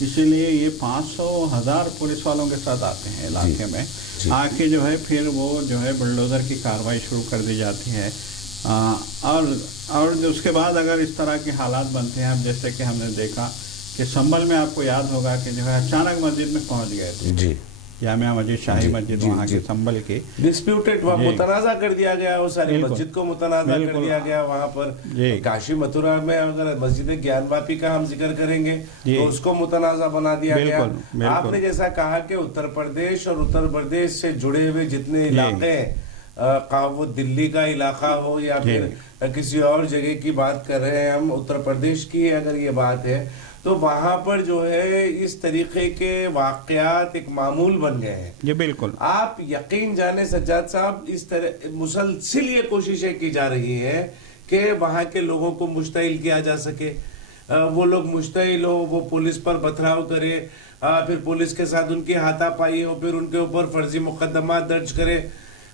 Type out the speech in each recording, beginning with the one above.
اسی لیے یہ 500,000 پولیس والوں کے ساتھ آتے ہیں علاقے میں، آ کے جو ہے پھر وہ جو ہے بلڈوزر کی کارروائی شروع کر دی جاتی ہے، اور اس کے بعد اگر اس طرح کے حالات بنتے ہیں، اب جیسے کہ ہم نے دیکھا کہ سنبھل میں آپ کو یاد ہوگا کہ جو ہے اچانک مسجد میں پہنچ گئے تھے، جی جامعہ مسجد شاہی مسجد وہاں کی سنبھل کی ڈسپیوٹڈ متنازع کر دیا گیا، وہ ساری مسجد کو متنازع کر دیا گیا وہاں پر۔ کاشی متھرا میں اگر مسجد گیان واپی کا ہم ذکر کریں گے تو اس کو متنازع بنا دیا گیا۔ آپ نے جیسا کہا کہ اتر پردیش اور اتر پردیش سے جڑے ہوئے جتنے علاقے ہیں، وہ دلی کا علاقہ ہو یا پھر کسی اور جگہ کی بات کر رہے ہیں ہم، اتر پردیش کی اگر یہ بات ہے تو وہاں پر جو ہے اس طریقے کے واقعات ایک معمول بن گئے ہیں۔ جی بالکل، آپ یقین جانے سجاد صاحب، اس طرح مسلسل یہ کوششیں کی جا رہی ہیں کہ وہاں کے لوگوں کو مشتعل کیا جا سکے، وہ لوگ مشتعل ہو، وہ پولیس پر پتھراؤ کرے، پھر پولیس کے ساتھ ان کی ہاتھا پائی ہو، پھر ان کے اوپر فرضی مقدمات درج کرے۔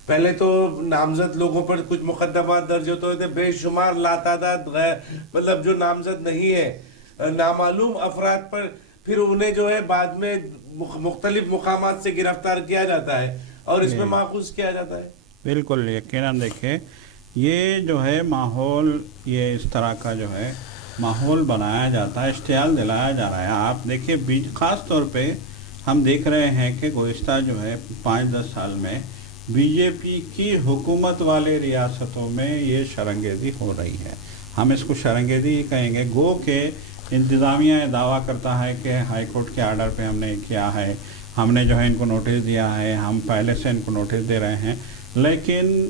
پہلے تو نامزد لوگوں پر کچھ مقدمات درج ہوتے تھے، بے شمار لاتعداد مطلب جو نامزد نہیں ہے، نامعلوم افراد پر پھر انہیں جو ہے بعد میں مختلف مقامات سے گرفتار کیا جاتا ہے اور اس میں ماخوذ کیا جاتا ہے۔ بالکل یقیناً دیکھیں یہ جو ہے ماحول، یہ اس طرح کا جو ہے ماحول بنایا جاتا ہے، اشتعال دلایا جا رہا ہے۔ آپ دیکھیں خاص طور پہ ہم دیکھ رہے ہیں کہ گزشتہ جو ہے 5-10 سال میں بی جے پی کی حکومت والے ریاستوں میں یہ شرنگیزی ہو رہی ہے۔ ہم اس کو شرنگیزی کہیں گے، گو کہ انتظامیہ دعویٰ کرتا ہے کہ ہائی کورٹ کے آرڈر پہ ہم نے کیا ہے، ہم نے جو ہے ان کو نوٹس دیا ہے، ہم پہلے سے ان کو نوٹس دے رہے ہیں، لیکن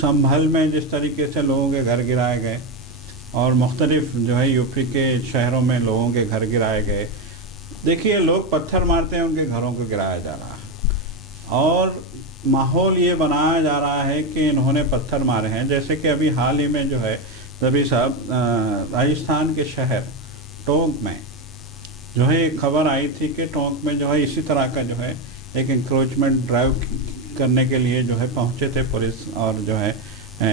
سنبھل میں جس طریقے سے لوگوں کے گھر گرائے گئے اور مختلف جو ہے یو پی کے شہروں میں لوگوں کے گھر گرائے گئے، دیکھیے لوگ پتھر مارتے ہیں، ان کے گھروں کو گرایا جا رہا ہے اور ماحول یہ بنایا جا رہا ہے کہ انہوں نے پتھر مارے ہیں۔ جیسے کہ ابھی حال ہی میں جو ہے ربی صاحب راجستھان کے شہر ٹونک میں جو ہے ایک خبر آئی تھی کہ ٹونک میں جو ہے اسی طرح کا جو ہے ایک انکروچمنٹ ڈرائیو کرنے کے لیے جو ہے پہنچے تھے پولیس اور جو ہے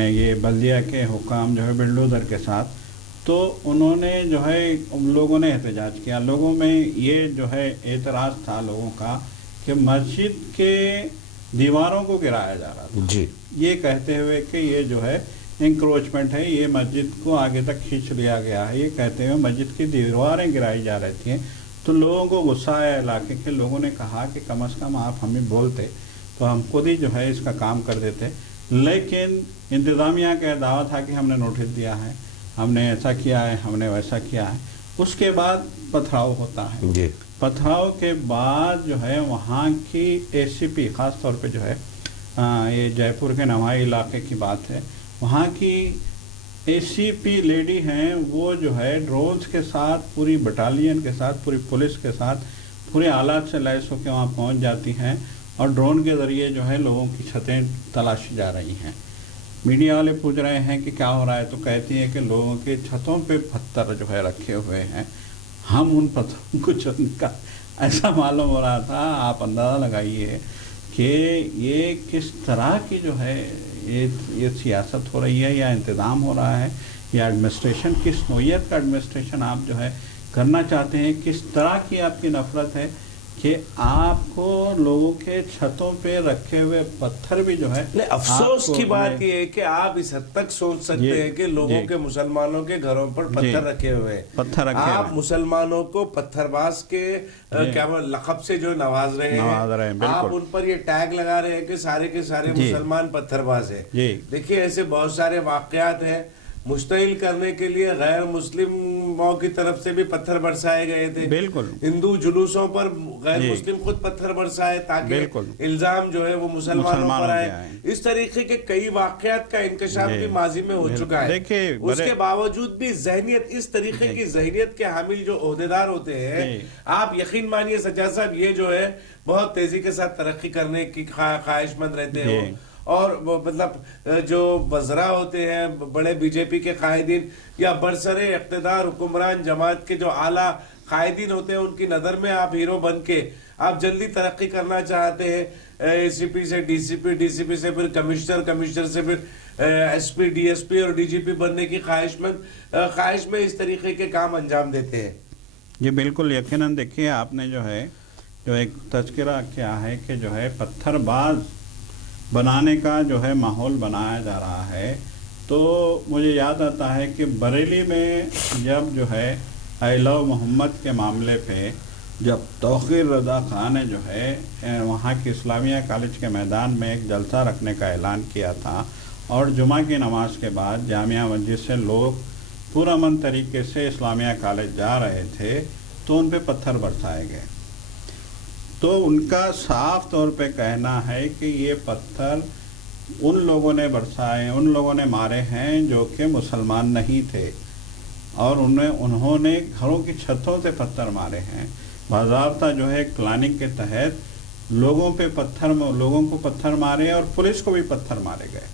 یہ بلدیہ کے حکام جو ہے بلڈوزر کے ساتھ، تو انہوں نے جو ہے لوگوں نے احتجاج کیا۔ لوگوں میں یہ جو ہے اعتراض تھا لوگوں کا کہ مسجد کے دیواروں کو گرایا جا رہا تھا، جی یہ کہتے ہوئے کہ یہ جو ہے انکروچمنٹ ہے، یہ مسجد کو آگے تک کھینچ لیا گیا ہے، یہ کہتے ہوئے مسجد کی دیواریں گرائی جا رہی تھیں۔ تو لوگوں کو غصہ آیا، علاقے کے لوگوں نے کہا کہ کم از کم آپ ہمیں بولتے تو ہم خود ہی جو ہے اس کا کام کر دیتے، لیکن انتظامیہ کا دعویٰ تھا کہ ہم نے نوٹس دیا ہے، ہم نے ایسا کیا ہے، ہم نے ویسا کیا ہے۔ اس کے بعد پتھراؤ ہوتا ہے، جی پتھراؤ کے بعد جو ہے وہاں کی اے سی پی، خاص طور پہ جو ہے یہ جے پور کے نوائی علاقے کی بات ہے، وہاں کی اے سی پی لیڈی ہیں، وہ جو ہے ڈرونز کے ساتھ، پوری بٹالین کے ساتھ، پوری پولیس کے ساتھ، پورے آلات سے لیس ہو کے وہاں پہنچ جاتی ہیں اور ڈرون کے ذریعے جو ہے لوگوں کی چھتیں تلاشی جا رہی ہیں۔ میڈیا والے پوچھ رہے ہیں کہ کیا ہو رہا ہے، تو کہتی ہیں کہ لوگوں کے چھتوں پہ پتھر جو ہے رکھے ہوئے ہیں، ہم ان پتھروں کو چلنے کا ایسا معلوم ہو رہا تھا۔ آپ اندازہ لگائیے کہ یہ کس طرح کی جو ہے یہ سیاست ہو رہی ہے یا انتظام ہو رہا ہے یا ایڈمنسٹریشن، کس نوعیت کا ایڈمنسٹریشن آپ جو ہے کرنا چاہتے ہیں، کس طرح کی آپ کی نفرت ہے کہ آپ کو لوگوں کے چھتوں پہ رکھے ہوئے پتھر بھی جو ہے۔ افسوس کی بات یہ ہے کہ آپ اس حد تک سوچ سکتے ہیں کہ لوگوں کے مسلمانوں کے گھروں پر پتھر رکھے ہوئے، آپ مسلمانوں کو پتھر باز کے کیا لقب سے جو نواز رہے ہیں، آپ ان پر یہ ٹیگ لگا رہے ہیں کہ سارے کے سارے مسلمان پتھر باز ہیں۔ دیکھیے ایسے بہت سارے واقعات ہیں، مشتعل کرنے کے لیے غیر مسلموں کی طرف سے بھی پتھر برسائے گئے تھے، بالکل ہندو جلوسوں پر غیر مسلم خود پتھر برسائے تاکہ الزام جو ہے وہ مسلمانوں پر آئے۔ اس طریقے کے کئی واقعات کا انکشاف بھی ماضی میں ہو چکا ہے، اس کے باوجود بھی ذہنیت، اس طریقے کی ذہنیت کے حامل جو عہدیدار ہوتے ہیں، آپ یقین مانیے سجاد صاحب، یہ جو ہے بہت تیزی کے ساتھ ترقی کرنے کی خواہش مند رہتے ہیں، اور مطلب جو وزراء ہوتے ہیں، بڑے بی جے پی کے قائدین یا برسر اقتدار حکمران جماعت کے جو اعلیٰ قائدین ہوتے ہیں، ان کی نظر میں آپ ہیرو بن کے آپ جلدی ترقی کرنا چاہتے ہیں، اے سی پی سے ڈی سی پی، ڈی سی پی سے پھر کمشنر، کمشنر سے پھر S P, D S P اور ڈی جی پی بننے کی خواہش میں اس طریقے کے کام انجام دیتے ہیں۔ جی بالکل یقیناً دیکھیے آپ نے جو ہے جو ایک تذکرہ کیا ہے کہ جو ہے پتھر باز بنانے کا جو ہے ماحول بنایا جا رہا ہے، تو مجھے یاد آتا ہے کہ بریلی میں جب جو ہے آئی لو محمد کے معاملے پہ جب توقیر رضا خان نے جو ہے وہاں کی اسلامیہ کالج کے میدان میں ایک جلسہ رکھنے کا اعلان کیا تھا، اور جمعہ کی نماز کے بعد جامعہ مسجد سے لوگ پرامن طریقے سے اسلامیہ کالج جا رہے تھے تو ان پہ پتھر برسائے گئے، تو ان کا صاف طور پہ کہنا ہے کہ یہ پتھر ان لوگوں نے برسائے، ان لوگوں نے مارے ہیں جو کہ مسلمان نہیں تھے، اور انہوں نے گھروں کی چھتوں سے پتھر مارے ہیں، باضابطہ جو ہے ایک پلاننگ کے تحت لوگوں کو پتھر مارے اور پولیس کو بھی پتھر مارے گئے،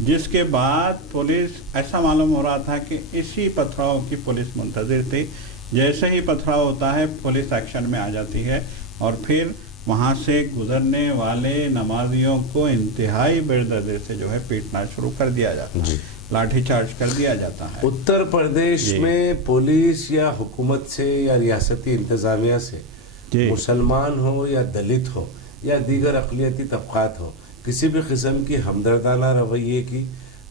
جس کے بعد پولیس ایسا معلوم ہو رہا تھا کہ اسی پتھراؤ کی پولیس منتظر تھی، جیسے ہی پتھراؤ ہوتا ہے پولیس ایکشن میں آ جاتی ہے اور پھر وہاں سے گزرنے والے نمازیوں کو انتہائی بے دردی سے جو ہے پیٹنا شروع کر دیا جاتا ہے، لاٹھی چارج کر دیا جاتا ہے۔ اتر پردیش میں پولیس یا حکومت سے یا ریاستی انتظامیہ سے مسلمان ہو یا دلت ہو یا دیگر اقلیتی طبقات ہو، کسی بھی قسم کی ہمدردانہ رویے کی،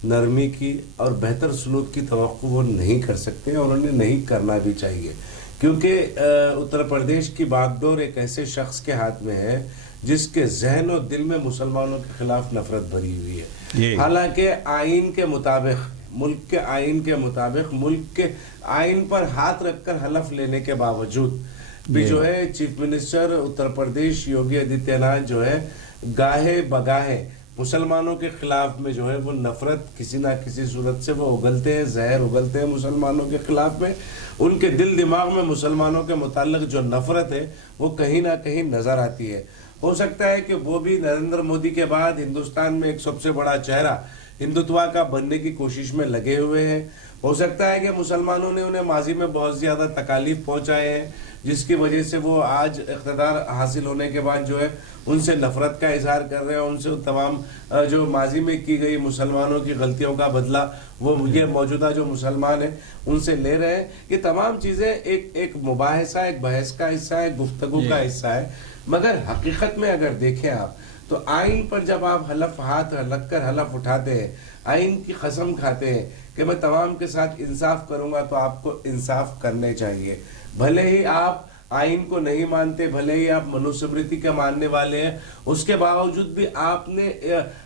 نرمی کی اور بہتر سلوک کی توقع وہ نہیں کر سکتے، اور انہیں نہیں کرنا بھی چاہیے، کیونکہ اتر پردیش کی باغ ڈور ایک ایسے شخص کے ہاتھ میں ہے جس کے ذہن و دل میں مسلمانوں کے خلاف نفرت بھری ہوئی ہے۔ حالانکہ آئین کے مطابق، ملک کے آئین کے مطابق، ملک کے آئین پر ہاتھ رکھ کر حلف لینے کے باوجود بھی جو ہے چیف منسٹر اتر پردیش یوگی آدتیہ ناتھ جو ہے گاہے بگاہے مسلمانوں کے خلاف میں جو ہے وہ نفرت کسی نہ کسی صورت سے وہ اگلتے ہیں، زہر اگلتے ہیں مسلمانوں کے خلاف میں۔ ان کے دل دماغ میں مسلمانوں کے متعلق جو نفرت ہے وہ کہیں نہ کہیں نظر آتی ہے۔ ہو سکتا ہے کہ وہ بھی نریندر مودی کے بعد ہندوستان میں ایک سب سے بڑا چہرہ ہندوتوا کا بننے کی کوشش میں لگے ہوئے ہیں، ہو سکتا ہے کہ مسلمانوں نے انہیں ماضی میں بہت زیادہ تکالیف پہنچائے ہیں، جس کی وجہ سے وہ آج اقتدار حاصل ہونے کے بعد جو ہے ان سے نفرت کا اظہار کر رہے ہیں، ان سے تمام جو ماضی میں کی گئی مسلمانوں کی غلطیوں کا بدلہ وہ یہ موجودہ جو مسلمان ہیں ان سے لے رہے ہیں۔ یہ تمام چیزیں ایک مباحثہ، ایک بحث کا حصہ ہے، گفتگو کا حصہ ہے، مگر حقیقت میں اگر دیکھیں آپ تو آئین پر جب آپ ہاتھ لگ کر حلف اٹھاتے ہیں، آئین کی قسم کھاتے ہیں کہ میں تمام کے ساتھ انصاف کروں گا، تو آپ کو انصاف کرنے چاہیے، بھلے ہی آپ آئین کو نہیں مانتے، بھلے ہی آپ منوسمرتی کے ماننے والے ہیں، اس کے باوجود بھی آپ نے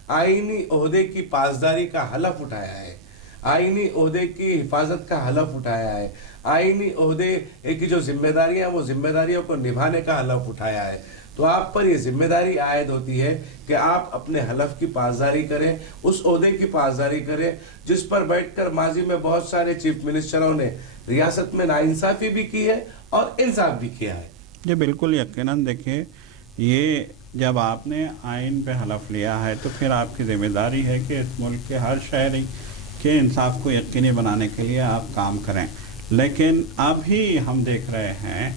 آئینی عہدے کی پاسداری کا حلف اٹھایا ہے، آئینی عہدے کی حفاظت کا حلف اٹھایا ہے، آئینی عہدے کی جو ذمہ داریاں وہ ذمہ داریوں کو نبھانے کا حلف اٹھایا ہے، تو آپ پر یہ ذمہ داری عائد ہوتی ہے کہ آپ اپنے حلف کی پاسداری کریں، اس عہدے کی پاسداری کریں جس پر بیٹھ کر ماضی میں بہت سارے چیف منسٹروں نے ریاست میں ناانصافی بھی کی ہے اور انصاف بھی کیا ہے۔ جی بالکل یقیناً دیکھیں، یہ جب آپ نے آئین پہ حلف لیا ہے تو پھر آپ کی ذمہ داری ہے کہ اس ملک کے ہر شہری کے انصاف کو یقینی بنانے کے لیے آپ کام کریں، لیکن اب ہی ہم دیکھ رہے ہیں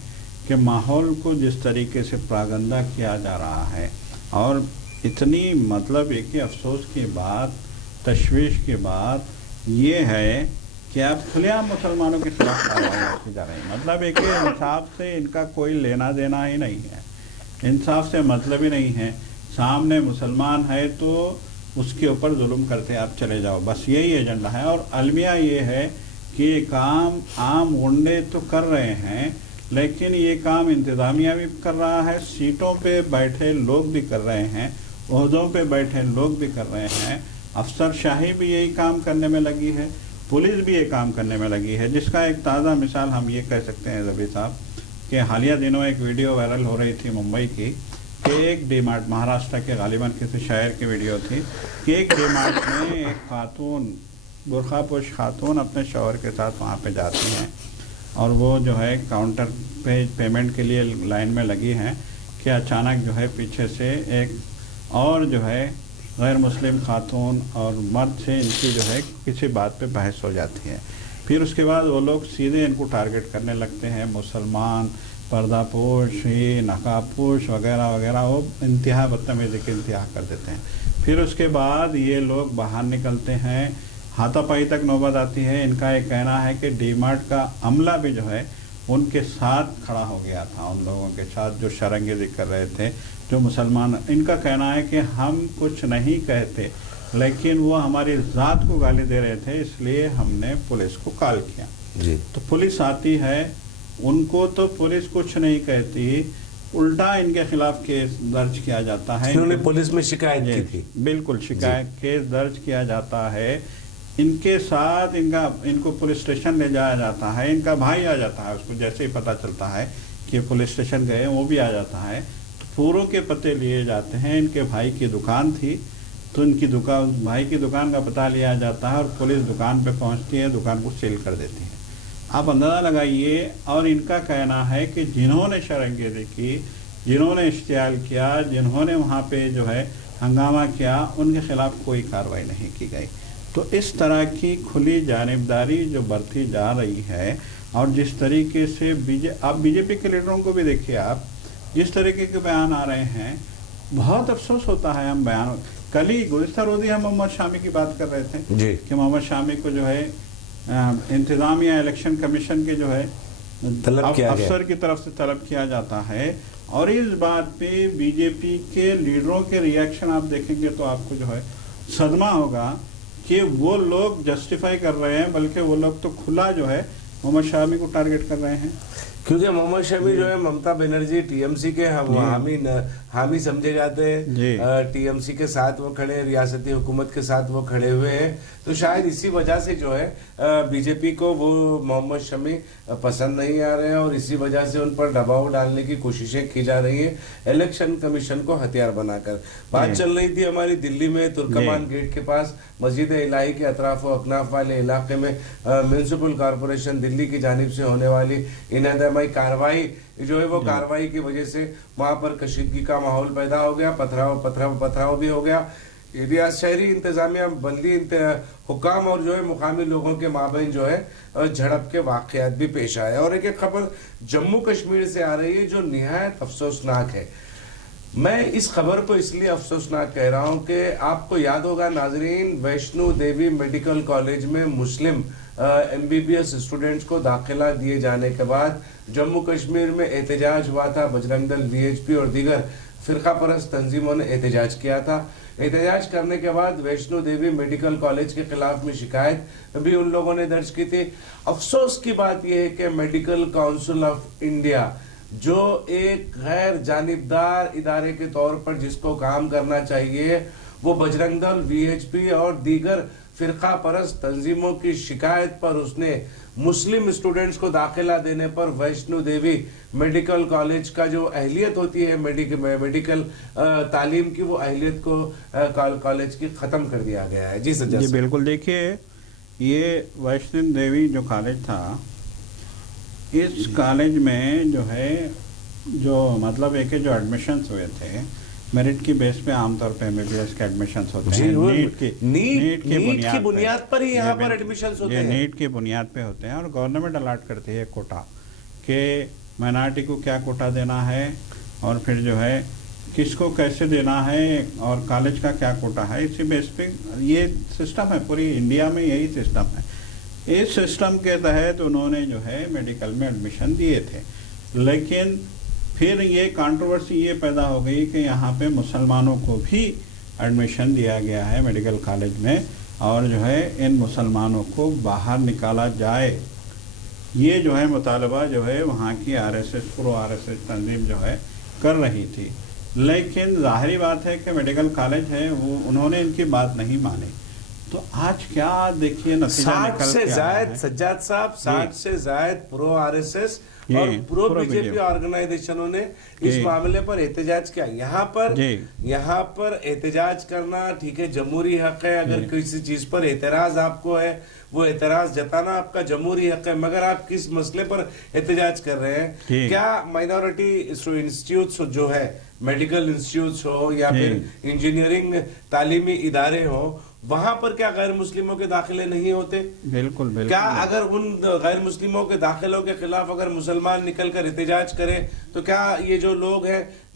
کہ ماحول کو جس طریقے سے پراگندہ کیا جا رہا ہے، اور اتنی مطلب ایک ہی افسوس کی بات، تشویش کی بات یہ ہے کہ اب کھلے عام مسلمانوں کے خلاف کارروائیاں کی جا رہی ہیں، مطلب ایک انصاف سے ان کا کوئی لینا دینا ہی نہیں ہے، انصاف سے مطلب ہی نہیں ہے، سامنے مسلمان ہے تو اس کے اوپر ظلم کرتے آپ چلے جاؤ، بس یہی ایجنڈا ہے۔ اور المیہ یہ ہے کہ یہ کام عام غنڈے تو کر رہے ہیں، لیکن یہ کام انتظامیہ بھی کر رہا ہے، سیٹوں پہ بیٹھے لوگ بھی کر رہے ہیں، عہدوں پہ بیٹھے لوگ بھی کر رہے ہیں، افسر شاہی بھی یہی کام کرنے میں لگی ہے، پولیس بھی یہ کام کرنے میں لگی ہے، جس کا ایک تازہ مثال ہم یہ کہہ سکتے ہیں ظفیر صاحب کہ حالیہ دنوں ایک ویڈیو وائرل ہو رہی تھی ممبئی کی کہ ایک ڈی مارٹ، مہاراشٹر کے غالباً کسی شہر کی ویڈیو تھی کہ ایک ڈی مارٹ میں ایک خاتون، برقع پوش خاتون اپنے شوہر کے ساتھ وہاں پہ جاتی ہیں، اور وہ جو ہے کاؤنٹر پہ پیمنٹ کے لیے لائن میں لگی ہیں کہ اچانک جو ہے پیچھے سے ایک اور جو ہے غیر مسلم خاتون اور مرد سے ان کی جو ہے کسی بات پہ بحث ہو جاتی ہے، پھر اس کے بعد وہ لوگ سیدھے ان کو ٹارگٹ کرنے لگتے ہیں، مسلمان، پردہ پوش، نقاب پوش وغیرہ وغیرہ، وہ انتہا بدتمیزی کی انتہا کر دیتے ہیں۔ پھر اس کے بعد یہ لوگ باہر نکلتے ہیں، ہاتھا پائی تک نوبت آتی ہے۔ ان کا یہ کہنا ہے کہ ڈی مارٹ کا عملہ بھی جو ہے ان کے ساتھ کھڑا ہو گیا تھا، ان لوگوں کے ساتھ جو شرنگیزی کر رہے تھے، جو مسلمان. ان کا کہنا ہے کہ ہم کچھ نہیں کہتے، لیکن وہ ہماری ذات کو گالی دے رہے تھے، اس لیے ہم نے پولیس کو کال کیا. جی. تو پولیس آتی ہے، ان کو تو پولیس کچھ نہیں کہتی، الٹا ان کے خلاف کیس درج کیا جاتا ہے. انہوں نے پولیس میں شکایت کی تھی. بالکل، شکایت کیس درج کیا جاتا ہے. ان کے ساتھ ان کو پولیس اسٹیشن لے جایا جاتا ہے. ان کا بھائی آ جاتا ہے، اس کو جیسے ہی پتہ چلتا ہے کہ پولیس اسٹیشن گئے وہ بھی آ جاتا ہے. تو پوروں کے پتے لیے جاتے ہیں. ان کے بھائی کی دکان تھی تو ان کی بھائی کی دکان کا پتہ لیا جاتا ہے اور پولیس دکان پہ پہنچتی ہے، دکان کو سیل کر دیتی ہے. آپ اندازہ لگائیے. اور ان کا کہنا ہے کہ جنہوں نے شرنگیزی کی، جنہوں نے اشتعال کیا، جنہوں نے وہاں پہ جو ہے ہنگامہ کیا، ان کے خلاف کوئی کارروائی نہیں کی گئی. تو اس طرح کی کھلی جانبداری جو برتی جا رہی ہے، اور جس طریقے سے آپ بی جے پی کے لیڈروں کو بھی دیکھیے، آپ جس طریقے کے بیان آ رہے ہیں، بہت افسوس ہوتا ہے. ہم کل ہی گزشتہ روز ہی ہم محمد شامی کی بات کر رہے تھے جی. کہ محمد شامی کو جو ہے انتظامیہ الیکشن کمیشن کے جو ہے افسر کی طرف سے طلب کیا جاتا ہے. اور اس بات پہ بی جے پی کے لیڈروں کے ریئیکشن آپ دیکھیں گے تو آپ کو جو ہے صدمہ ہوگا کہ وہ لوگ جسٹیفائی کر رہے ہیں، بلکہ وہ لوگ تو کھلا جو ہے محمد شامی کو ٹارگٹ کر رہے ہیں. کیونکہ محمد شامی جو ہے Mamata Banerjee T M C کے حامی سمجھے جاتے ہیں. ٹی ایم سی کے ساتھ وہ کھڑے، ریاستی حکومت کے ساتھ وہ کھڑے ہوئے ہیں. تو شاید اسی وجہ سے جو ہے بی جے پی کو وہ محمد شامی پسند نہیں آ رہے ہیں، اور اسی وجہ سے ان پر دباؤ ڈالنے کی کوششیں کی جا رہی ہیں الیکشن کمیشن کو ہتھیار بنا کر. بات چل رہی تھی ہماری دلی میں ترکمان گیٹ کے پاس مسجد الہی کے اطراف و اکناف والے علاقے میں میونسپل کارپوریشن دلی کی جانب سے ہونے والی انہدامی کارروائی جو ہے وہ کارروائی کی وجہ سے وہاں پر کشیدگی کا ماحول پیدا ہو گیا. پتھراؤ بھی ہو گیا. شہری انتظامیہ بلدی حکام اور جو ہے مقامی لوگوں کے مابین جو ہے جھڑپ کے واقعات بھی پیش آئے. اور ایک خبر جموں کشمیر سے آ رہی ہے جو نہایت افسوسناک ہے. میں اس خبر کو اس لیے افسوسناک کہہ رہا ہوں کہ آپ کو یاد ہوگا ناظرین، ویشنو دیوی میڈیکل کالج میں مسلم M B B S students کو داخلہ دیے جانے کے بعد جموں کشمیر میں احتجاج ہوا تھا. بجرنگ دل، وی ایچ پی اور دیگر فرقہ پرست تنظیموں نے احتجاج کیا تھا. احتجاج کرنے کے بعد ویشنو دیوی میڈیکل کالج کے خلاف میں شکایت بھی ان لوگوں نے درج کی تھی. افسوس کی بات یہ ہے کہ میڈیکل کاؤنسل آف انڈیا جو ایک غیر جانبدار ادارے کے طور پر جس کو کام کرنا چاہیے، وہ بجرنگ دل، وی ایچ پی اور دیگر فرقہ پرست تنظیموں کی شکایت پر اس نے مسلم اسٹوڈنٹس کو داخلہ دینے پر ویشنو دیوی میڈیکل کالج کا جو اہلیت ہوتی ہے میڈیکل تعلیم کی، وہ اہلیت کو کالج کی ختم کر دیا گیا ہے. جی سجاد. جی بالکل. دیکھیے، یہ ویشنو دیوی جو کالج تھا، اس کالج میں جو ہے مطلب ہے کہ جو ایڈمیشنز ہوئے تھے میرٹ کی بیس پہ عام طور پہ ایم بی بی ایس کے ایڈمیشنز ہوتے ہیں. نیٹ کی بنیاد پر ہی یہاں پر ایڈمیشنز ہوتے ہیں. نیٹ کی بنیاد پہ ہوتے ہیں اور گورنمنٹ الاٹ کرتی ہے کوٹا کہ مائنارٹی کو کیا کوٹا دینا ہے اور پھر جو ہے کس کو کیسے دینا ہے اور کالج کا کیا کوٹا ہے. اسی بیس پہ یہ سسٹم ہے، پوری انڈیا میں یہی سسٹم ہے. اس سسٹم کے تحت انہوں نے جو ہے میڈیکل میں ایڈمیشن دیے تھے. لیکن پھر یہ کانٹروورسی یہ پیدا ہو گئی کہ یہاں پہ مسلمانوں کو بھی ایڈمیشن دیا گیا ہے میڈیکل کالج میں، اور جو ہے ان مسلمانوں کو باہر نکالا جائے. یہ جو ہے مطالبہ جو ہے وہاں کی پرو آر ایس ایس تنظیم جو ہے کر رہی تھی. لیکن ظاہری بات ہے کہ میڈیکل کالج ہے، وہ انہوں نے ان کی بات نہیں مانی. تو آج کیا دیکھیے نتیجہ نکل 60 سے زائد سجاد صاحب، 60 سے زائد پرو آر ایس ایس اور پرو بی جے پی آرگنائزیشنوں نے اس معاملے پر احتجاج کیا. یہاں پر احتجاج کرنا ٹھیک ہے، جمہوری حق ہے. اگر کسی چیز پر اعتراض آپ کو ہے، وہ اعتراض جتانا آپ کا جمہوری حق ہے. مگر آپ کس مسئلے پر احتجاج کر رہے ہیں؟ کیا مائنورٹی انسٹیٹیوٹس جو ہے، میڈیکل انسٹیٹیوٹس ہو یا پھر انجینئرنگ تعلیمی ادارے ہوں، وہاں پر کیا غیر مسلموں کے داخلے نہیں ہوتے؟ بالکل بالکل. کیا اگر ان غیر مسلموں کے داخلوں کے خلاف اگر مسلمان نکل کر احتجاج کریں تو کیا یہ جو لوگ ہیں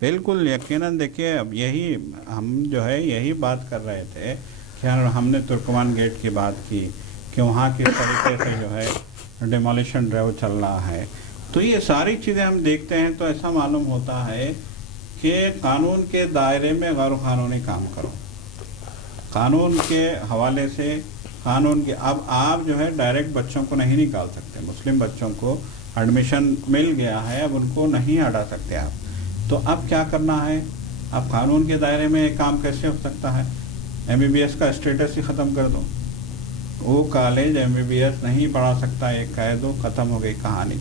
بالکل یقیناً دیکھیے اب یہی ہم جو ہے یہی بات کر رہے تھے کہ ہم نے ترکمان گیٹ کی بات کی کہ وہاں کس طریقے سے جو ہے ڈیمولیشن ڈرائیو چل رہا ہے. تو یہ ساری چیزیں ہم دیکھتے ہیں تو ایسا معلوم ہوتا ہے کہ قانون کے دائرے میں غیر قانونی کام کرو. قانون کے حوالے سے قانون کے اب آپ جو ہے ڈائریکٹ بچوں کو نہیں نکال سکتے. مسلم بچوں کو ایڈمیشن مل گیا ہے, اب ان کو نہیں ہٹا سکتے آپ. تو اب کیا کرنا ہے؟ اب قانون کے دائرے میں کام کیسے ہو سکتا ہے؟ ایم بی بی ایس کا اسٹیٹس ہی ختم کر دو. وہ college M B B S نہیں پڑھا سکتا, ایک کہہ دو, ختم ہو گئی کہانی.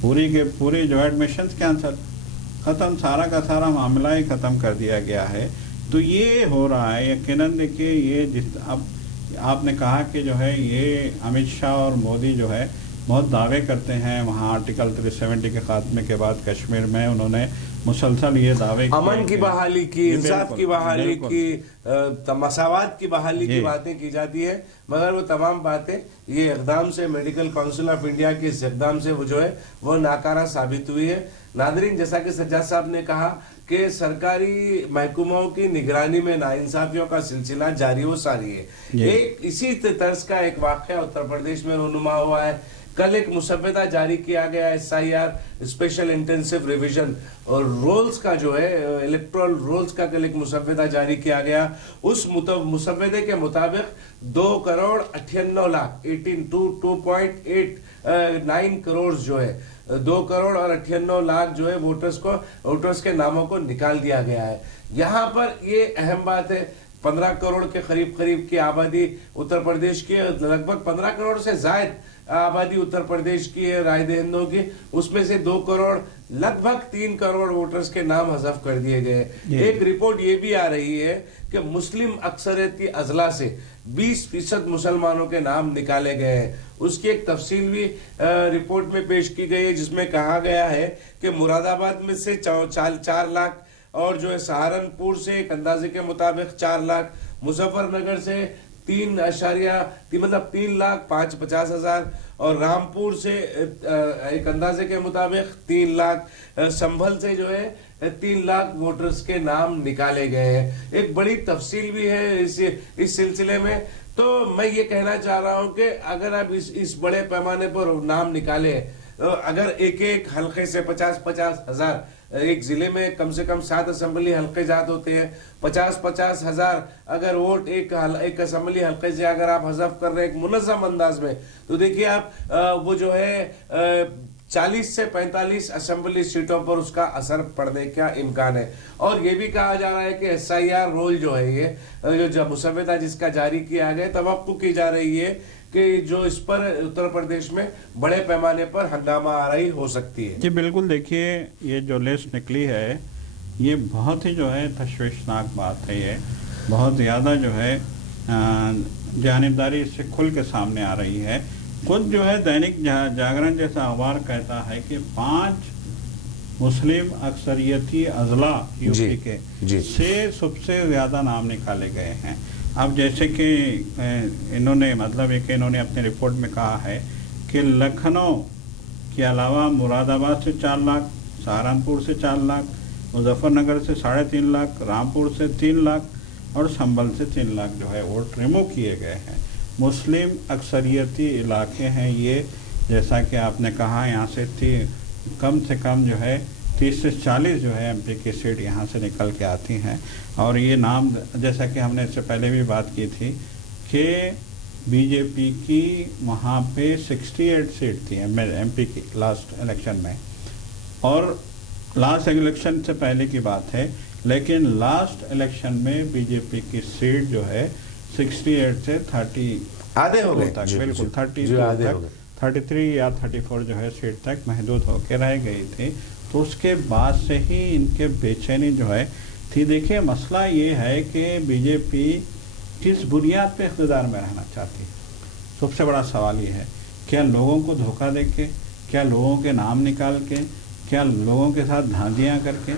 پوری کے پوری جو ایڈمیشنز کینسل, ختم, سارا کا سارا معاملہ ہی ختم کر دیا گیا ہے. تو یہ ہو رہا ہے یقیناً. دیکھیے یہ اب آپ نے کہا کہ جو ہے یہ امت شاہ اور مودی جو ہے بہت دعوے کرتے ہیں. وہاں آرٹیکل 370 کے خاتمے کے بعد کشمیر میں انہوں نے مسلسل یہ دعوے امن کی بحالی کی, انصاف کی بحالی کی, مساوات کی بحالی کی باتیں کی جاتی ہیں, مگر وہ تمام باتیں یہ اقدام سے, میڈیکل کونسل آف انڈیا کے اس اقدام سے وہ جو ہے وہ ناکارہ ثابت ہوئی ہے. ناظرین, جیسا کہ سجاد صاحب نے کہا کہ سرکاری محکموں کی نگرانی میں ناانصافیوں کا سلسلہ جاری و ساری ہے. ایک اسی طرز کا ایک واقعہ اتر پردیش میں رونما ہوا ہے. کل ایک مسودہ جاری کیا گیا S I R special intensive revision اور رولز کا جو ہے الیکٹرل رولز کا کل ایک مسودہ جاری کیا گیا. اس مسودے کے مطابق 2.89 کروڑ جو ہے 2.98 کروڑ جو ہے ووٹرز کے ناموں کو نکال دیا گیا ہے. یہاں پر یہ اہم بات ہے, 15 کروڑ کے قریب کی آبادی اتر پردیش کی, لگ بھگ 15 کروڑ سے زائد آبادی اتر پردیش کی ہے رائے دہندوں کی. اس میں سے 2 کروڑ لگ بھگ 3 کروڑ ووٹرز کے نام حذف کر دیے گئے. ایک رپورٹ یہ بھی آ رہی ہے کہ مسلم اکثریتی اضلاع سے 20% مسلمانوں کے نام نکالے گئے ہیں. اس کی ایک تفصیل بھی رپورٹ میں پیش کی گئی ہے, جس میں کہا گیا ہے کہ مراد آباد میں سے 4 لاکھ اور جو ہے سہارنپور سے ایک اندازے کے مطابق 4 لاکھ, مظفر نگر سے 3,50,000 اور رامپور سے ایک اندازے کے مطابق 3 لاکھ, سنبھل سے جو ہے 3 لاکھ ووٹرز کے نام نکالے گئے ہیں. ایک بڑی تفصیل بھی ہے اس سلسلے میں. تو میں یہ کہنا چاہ رہا ہوں کہ اگر آپ اس بڑے پیمانے پر نام نکالے, اگر ایک حلقے سے 50 ہزار, ایک ضلع میں کم سے کم 7 اسمبلی حلقے جات ہوتے ہیں, 50 ہزار اگر ووٹ ایک اسمبلی حلقے سے اگر آپ حذف کر رہے ہیں ایک منظم انداز میں, تو دیکھیے آپ وہ جو ہے 40 سے 45 اسمبلی سیٹوں پر اس کا اثر پڑنے کا امکان ہے. اور یہ بھی کہا جا رہا ہے کہ ایس آئی آر رول جو ہے یہ جو مسودہ جس کا جاری کیا گیا, توقع کی جا رہی ہے کہ جو اس پر اتر پردیش میں بڑے پیمانے پر ہنگامہ آرائی ہو سکتی ہے. جی بالکل. دیکھیے یہ جو لسٹ نکلی ہے یہ بہت ہی جو ہے تشویشناک بات ہے. یہ بہت زیادہ جو ہے جانبداری اس سے کھل کے سامنے آ رہی ہے. خود جو ہے دینک جاگرن جیسا اخبار کہتا ہے کہ 5 مسلم اکثریتی اضلاع یو پی کے سے سب سے زیادہ نام نکالے گئے ہیں. اب جیسے کہ انہوں نے مطلب ہے کہ انہوں نے اپنے رپورٹ میں کہا ہے کہ لکھنؤ کے علاوہ مراد آباد سے 4 لاکھ, سہارنپور سے 4 لاکھ, مظفر نگر سے 3.5 لاکھ, رامپور سے 3 لاکھ اور سنبھل سے 3 لاکھ جو ہے ووٹ ریموو کیے گئے ہیں. مسلم اکثریتی علاقے ہیں یہ, جیسا کہ آپ نے کہا یہاں سے کم سے کم جو ہے 30 سے 40 جو ہے ایم پی کی سیٹ یہاں سے نکل کے آتی ہیں. اور یہ نام جیسا کہ ہم نے اس سے پہلے بھی بات کی تھی کہ بی جے پی کی وہاں پہ 68 سیٹ تھی ایم پی کی لاسٹ الیکشن میں, اور لاسٹ الیکشن سے پہلے کی بات ہے, لیکن لاسٹ الیکشن میں بی جے پی کی سیٹ جو ہے 68 سے 30 آدھے ہو گئے, بالکل 33 یا 34 جو ہے سیٹ تک محدود ہو کے رہ گئی تھی. تو اس کے بعد سے ہی ان کے بے چینی جو ہے تھی. دیکھیے مسئلہ یہ ہے کہ بی جے پی کس بنیاد پہ اقتدار میں رہنا چاہتی ہے. سب سے بڑا سوال یہ ہے, کیا لوگوں کو دھوکہ دے کے, کیا لوگوں کے نام نکال کے, کیا لوگوں کے ساتھ دھاندلیاں کر کے.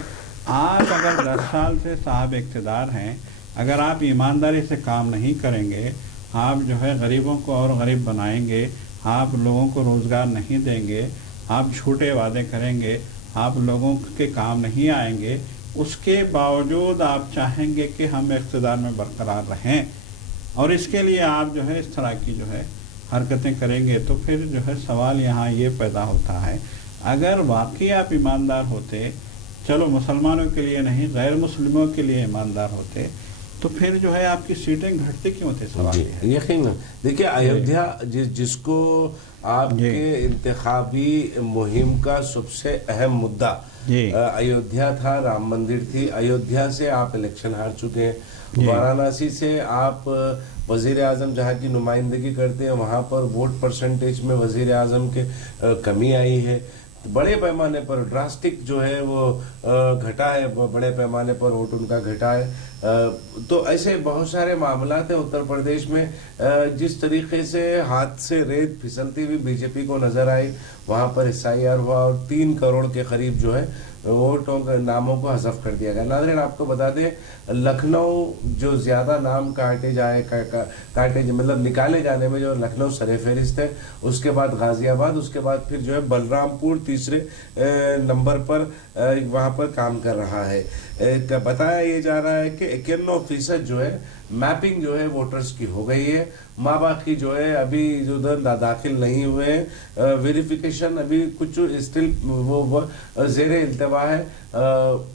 آپ اگر 10 سال سے صاحب اقتدار ہیں, اگر آپ ایمانداری سے کام نہیں کریں گے, آپ جو ہے غریبوں کو اور غریب بنائیں گے, آپ لوگوں کو روزگار نہیں دیں گے, آپ جھوٹے وعدے کریں گے, آپ لوگوں کے کام نہیں آئیں گے, اس کے باوجود آپ چاہیں گے کہ ہم اقتدار میں برقرار رہیں اور اس کے لیے آپ جو ہے اس طرح کی جو ہے حرکتیں کریں گے، تو پھر جو ہے سوال یہاں یہ پیدا ہوتا ہے، اگر واقعی آپ ایماندار ہوتے، چلو مسلمانوں کے لیے نہیں غیر مسلموں کے لیے ایماندار ہوتے، تو پھر جو ہے آپ کی سیٹیں گھٹتی کیوں تھے؟ سوال یہ ہے۔ یقیناً دیکھیے ایودھیا جس کو آپ کے انتخابی مہم کا سب سے اہم مدعا ایودھیا تھا، رام مندر تھی، ایودھیا سے آپ الیکشن ہار چکے ہیں، وارانسی سے آپ وزیر اعظم جہاں کی نمائندگی کرتے ہیں وہاں پر ووٹ پرسنٹیج میں وزیر اعظم کے کمی آئی ہے، بڑے پیمانے پر ڈراسٹک جو ہے وہ گھٹا ہے، بڑے پیمانے پر ووٹ ان کا گھٹا ہے، تو ایسے بہت سارے معاملات ہیں اتر پردیش میں۔ جس طریقے سے ہاتھ سے ریت پھسلتی ہوئی بی جے پی کو نظر آئی، وہاں پر ایس آئی آر ہوا اور 3 کروڑ کے قریب جو ہے ووٹوں کے ناموں کو حذف کر دیا گیا۔ ناظرین آپ کو بتا دیں لکھنؤ جو زیادہ نام مطلب نکالے جانے میں جو لکھنؤ سر فہرست ہے، اس کے بعد غازی آباد، اس کے بعد پھر جو ہے بلرام پور تیسرے نمبر پر وہاں پر کام کر رہا ہے۔ بتایا یہ جا رہا ہے کہ 91% جو ہے میپنگ جو ہے ووٹرز کی ہو گئی ہے، ماں باقی جو ہے ابھی جو داخل نہیں ہوئے ہیں، ویریفیکیشن ابھی کچھ اسٹل وہ زیر التوا ہے،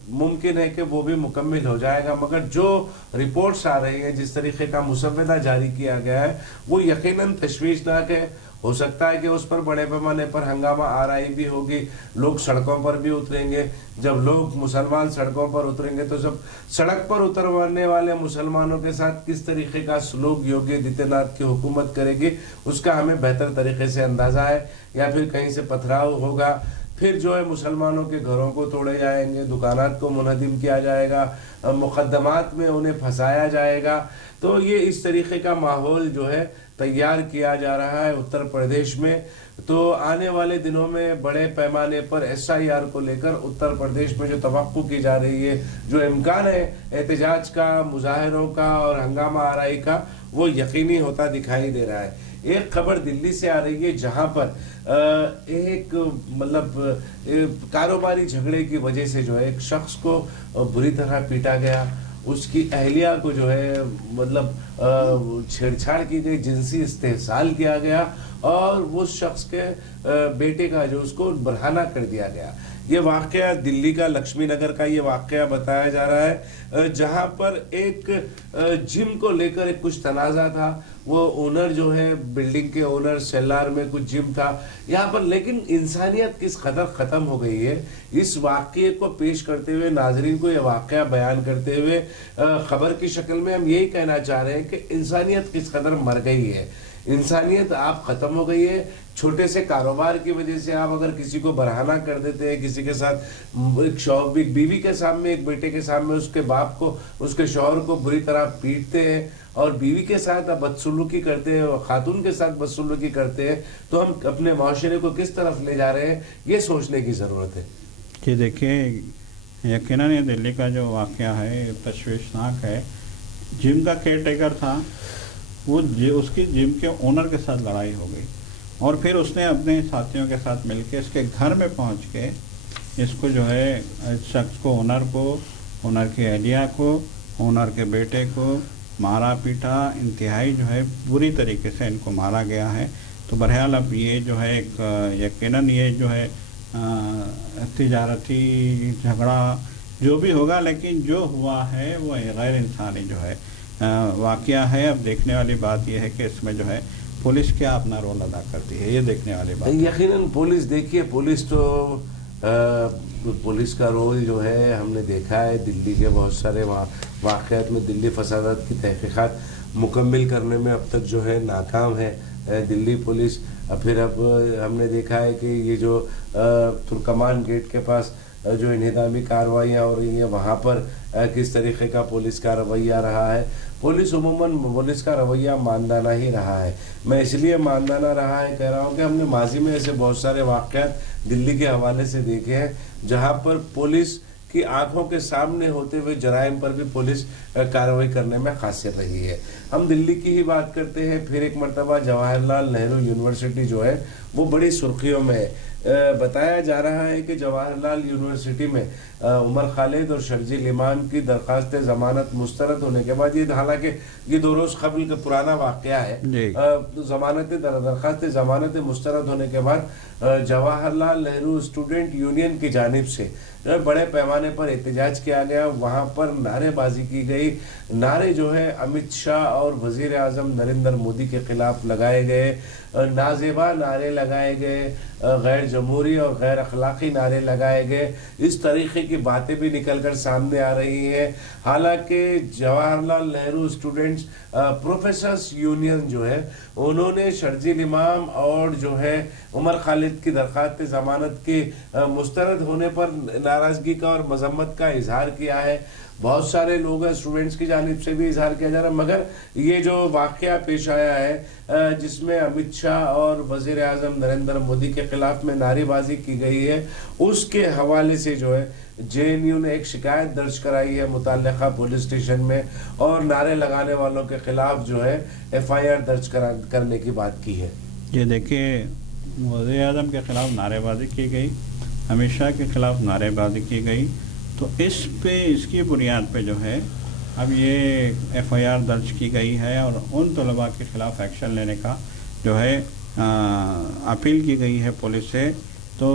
ممکن ہے کہ وہ بھی مکمل ہو جائے گا، مگر جو رپورٹس آ رہی ہیں جس طریقے کا مسودہ جاری کیا گیا ہے وہ یقیناً تشویشناک ہے۔ ہو سکتا ہے کہ اس پر بڑے پیمانے پر ہنگامہ آرائی بھی ہوگی، لوگ سڑکوں پر بھی اتریں گے، جب لوگ مسلمان سڑکوں پر اتریں گے تو سب سڑک پر اتروانے والے مسلمانوں کے ساتھ کس طریقے کا سلوک یوگی آدتیہ ناتھ کی حکومت کرے گی اس کا ہمیں بہتر طریقے سے اندازہ ہے، یا پھر کہیں سے پتھراؤ ہوگا، پھر جو ہے مسلمانوں کے گھروں کو توڑے جائیں گے، دکانات کو منہدم کیا جائے گا، مقدمات میں انہیں پھنسایا جائے گا، تو یہ اس طریقے کا ماحول جو ہے تیار کیا جا رہا ہے اتر پردیش میں۔ تو آنے والے دنوں میں بڑے پیمانے پر ایس آئی آر کو لے کر اتر پردیش میں جو توقع کی جا رہی ہے، جو امکان ہے احتجاج کا، مظاہروں کا اور ہنگامہ آرائی کا، وہ یقینی ہوتا دکھائی دے رہا ہے۔ ایک خبر دلی سے آ رہی ہے جہاں پر ایک مطلب کاروباری جھگڑے کی وجہ سے جو ہے ایک شخص کو بری طرح پیٹا گیا، اس کی اہلیہ کو جو ہے مطلب چھیڑ چھاڑ کی گئی، جنسی استحصال کیا گیا اور وہ شخص کے بیٹے کا جو اس کو برہنہ کر دیا گیا۔ یہ واقعہ دلی کا لکشمی نگر کا یہ واقعہ بتایا جا رہا ہے، جہاں پر ایک جم کو لے کر ایک کچھ تنازع تھا، وہ اونر جو ہے بلڈنگ کے اونر سیلار میں کچھ جم تھا یہاں پر، لیکن انسانیت کس قدر ختم ہو گئی ہے۔ اس واقعے کو پیش کرتے ہوئے ناظرین کو یہ واقعہ بیان کرتے ہوئے خبر کی شکل میں ہم یہی کہنا چاہ رہے ہیں کہ انسانیت کس قدر مر گئی ہے، انسانیت آپ ختم ہو گئی ہے۔ چھوٹے سے کاروبار کی وجہ سے آپ اگر کسی کو برہنہ کر دیتے ہیں، کسی کے ساتھ ایک بیوی کے سامنے، ایک بیٹے کے سامنے اس کے باپ کو، اس کے شوہر کو بری طرح پیٹتے ہیں اور بیوی کے ساتھ بدسلوکی کرتے ہیں، خاتون کے ساتھ بدسلوکی کرتے ہیں، تو ہم اپنے معاشرے کو کس طرف لے جا رہے ہیں یہ سوچنے کی ضرورت ہے۔ کہ دیکھیں یقیناً یہ دلی کا جو واقعہ ہے تشویشناک ہے۔ جم کا کیئر ٹیکر تھا، وہ اس کی جم کے اونر کے ساتھ لڑائی ہو گئی اور پھر اس نے اپنے ساتھیوں کے ساتھ مل کے اس کے گھر میں پہنچ کے اس کو جو ہے شخص کو، اونر کی اہلیہ کو، اونر کے بیٹے کو مارا پیٹا، انتہائی جو ہے بری طریقے سے ان کو مارا گیا ہے۔ تو بہرحال اب یہ جو ہے ایک یقیناً یہ جو ہے تجارتی جھگڑا جو بھی ہوگا، لیکن جو ہوا ہے وہ غیر انسانی جو ہے واقعہ ہے۔ اب دیکھنے والی بات یہ ہے کہ اس میں جو ہے پولیس کیا اپنا رول ادا کرتی ہے، یہ دیکھنے والی بات۔ یقیناً پولیس دیکھیے، پولیس کا رول جو ہے ہم نے دیکھا ہے دلی کے بہت سارے واقعات میں، دلی فسادات کی تحقیقات مکمل کرنے میں اب تک جو ہے ناکام ہے دلی پولیس۔ پھر اب ہم نے دیکھا ہے کہ یہ جو ترکمان گیٹ کے پاس جو انہدامی کارروائیاں ہو رہی ہیں وہاں پر کس طریقے کا پولیس کا رویہ رہا ہے۔ پولیس عموماً پولیس کا رویہ ماندانہ ہی رہا ہے۔ میں اس لیے ماندانہ رہا ہے کہہ رہا ہوں کہ ہم نے ماضی میں ایسے بہت سارے واقعات دلی کے حوالے سے دیکھے ہیں جہاں پر پولیس کی آنکھوں کے سامنے ہوتے ہوئے جرائم پر بھی پولیس کارروائی کرنے میں خاصیت رہی ہے۔ ہم دلی کی ہی بات کرتے ہیں، پھر ایک مرتبہ جواہر لال نہرو یونیورسٹی جو ہے وہ بڑی سرخیوں میں ہے۔ بتایا جا رہا ہے کہ جواہر لال یونیورسٹی میں عمر خالد اور شرجیل امام کی درخواست ضمانت مسترد ہونے کے بعد، یہ حالانکہ یہ 2 روز قبل کا پرانا واقعہ ہے، درخواست ضمانت مسترد ہونے کے بعد جواہر لال نہرو اسٹوڈنٹ یونین کی جانب سے بڑے پیمانے پر احتجاج کیا گیا، وہاں پر نعرے بازی کی گئی، نعرے جو ہے امت شاہ اور وزیر اعظم نریندر مودی کے خلاف لگائے گئے، نازیبا نعرے لگائے گئے، غیر جمہوری اور غیر اخلاقی نعرے لگائے گئے، اس طریقے کی باتیں بھی نکل کر سامنے آ رہی ہیں۔ حالانکہ Jawahar Lal Nehru students professors union جو ہے انہوں نے شرجیل امام اور جو ہے عمر خالد کی درخواست ضمانت کے مسترد ہونے پر ناراضگی کا اور مذمت کا اظہار کیا ہے۔ بہت سارے لوگ ہیں، اسٹوڈنٹس کی جانب سے بھی اظہار کیا جا رہا ہے، مگر یہ جو واقعہ پیش آیا ہے جس میں امت شاہ اور وزیر اعظم نریندر مودی کے خلاف میں نعرے بازی کی گئی ہے، اس کے حوالے سے جو ہے JNU نے ایک شکایت درج کرائی ہے متعلقہ پولیس اسٹیشن میں، اور نعرے لگانے والوں کے خلاف جو ہے FIR درج کرنے کی بات کی ہے۔ یہ دیکھیے، وزیر اعظم کے خلاف نعرے بازی کی گئی، امت شاہ کے خلاف نعرے بازی کی گئی، تو اس کی بنیاد پہ جو ہے اب یہ FIR درج کی گئی ہے اور ان طلباء کے خلاف ایکشن لینے کا جو ہے اپیل کی گئی ہے پولیس سے۔ تو